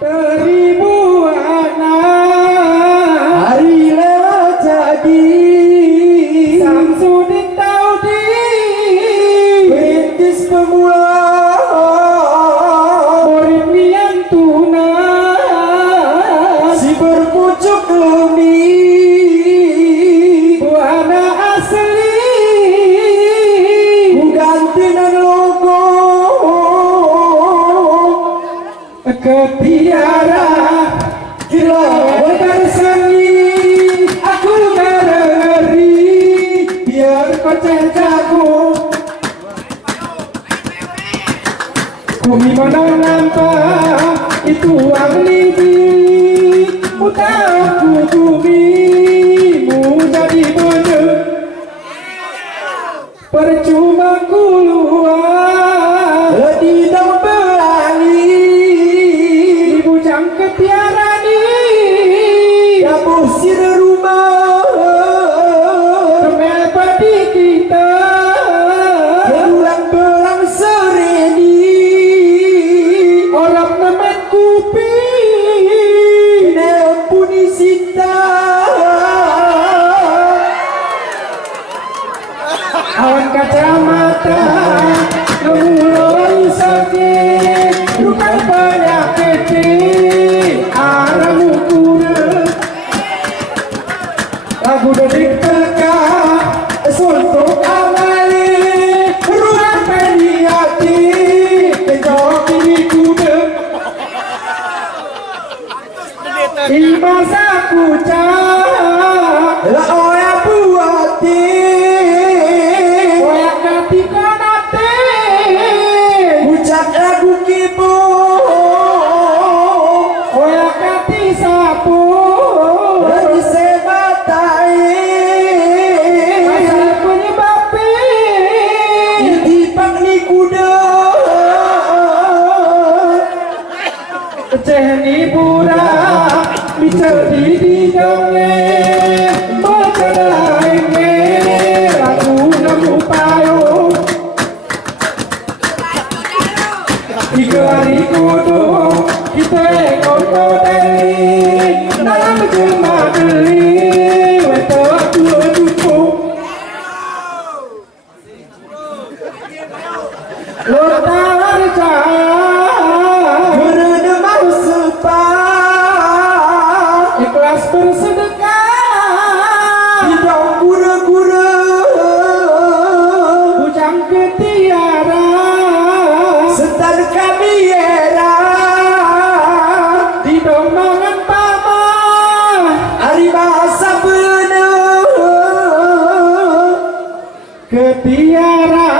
Seribu anak hari lewat jadi Samsudin Taudi perintis pemula murid nian tunas si berpucuk lumi buana asli ku ganti nan logo ketiara gila Wadah seni aku ngeri biar kocek jago Kumi mana nampak itu anglibi Mutaku kumimu jadi bener Percuma keluar Ledidang pelangi di bujang ketiara ni Dapur sir rumah Temel padi kita belang-belang sereni Orang nemen kupi Nelepuni Sinta Awan kacamata Ngemulai sakit Bukan penyakit Arah ukur Lagu dedik teka Suntuk amali Ruang peniati Kejok ini kuda Di masa kucak La oya buati Koyak kati konate Ucap lagu kipu Koyak kati sapu Lagi sematai Asal penyebapi Dipak ni kuda Ceh ni burak Bicar di dongeng Bercadai Lagu namu payung Tiga hari kudu Kita ngomong Dalam jelma geli Wetok dua cukup Lotawar cahaya Berdemam sepak Ikhlas bersedekah Hidung gura-gura Bujang ketiara Setan kami era Di domangan pama Hari bahasa benar Ketiara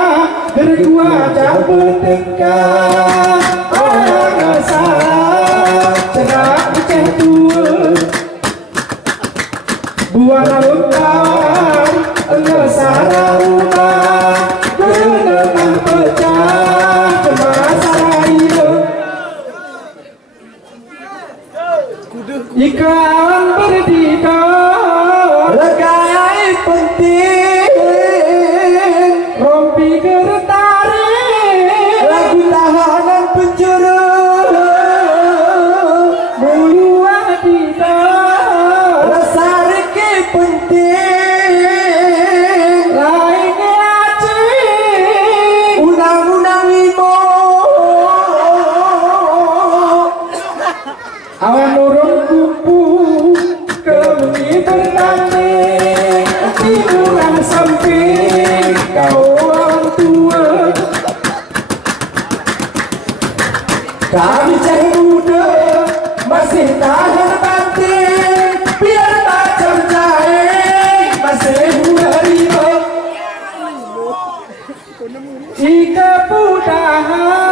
berdua jam bertengkar Orang salah cerak ceh tua Buang alun kawan Ngesara rumah Genengan pecah Cemasalah hidup Ikawan berdika Legai penting Rompi gertari Lagu tahanan penjara Mulu adita Lesari ke penting Lainnya acing Undang-undang limo Awan urung kumpu Kemuni bertanding Timuran samping Kau orang tua Kami cari muda Masih tahan banting Biar macam jahe Masih muda ribet Jika pudahan